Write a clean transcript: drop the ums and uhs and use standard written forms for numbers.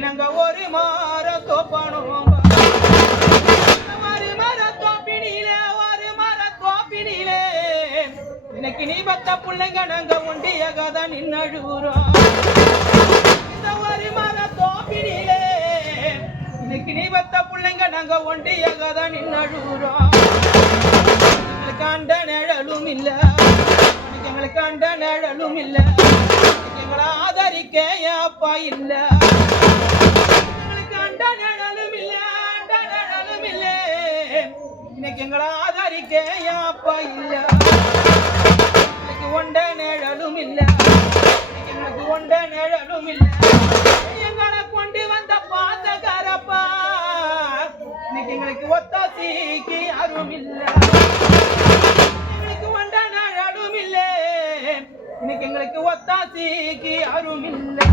இன்னைக்கு நாங்க ஒரு மாற தோப்பணும் இன்னைக்கு நீ பத்த பிள்ளைங்க நாங்க ஒண்டியாக தான் நின்னழுறோம் இந்த ஒரு மர தோப்பினிலே இன்னைக்கு நீ பத்த பிள்ளைங்க நாங்க ஒண்டியாக தான் நின்னழுறோம் எங்களுக்கு அண்ட நிழலும் இல்ல எங்களுக்கு அண்ட நிழலும் இல்ல எங்களை ஆதரிக்க அப்பா இல்ல எங்களுக்கு அண்ட நிழலும் இல்ல அண்ட நிழலும் இல்ல இன்னைக்கு எங்களை ஆதரிக்க அப்பா இல்ல ஒண்ட நிழலும் இல்ல எனக்கு ஒண்ட நிழலும் இல்ல எங்களை கொண்டு வந்த பாத்தகாரப்பா இன்னைக்கு எங்களுக்கு ஒத்தாசிக்கு யாரும் இல்ல எங்களுக்கு ஒண்ட நிழலும் இல்ல இன்னைக்கு எங்களுக்கு ஒத்தாசிக்கு யாரும் இல்ல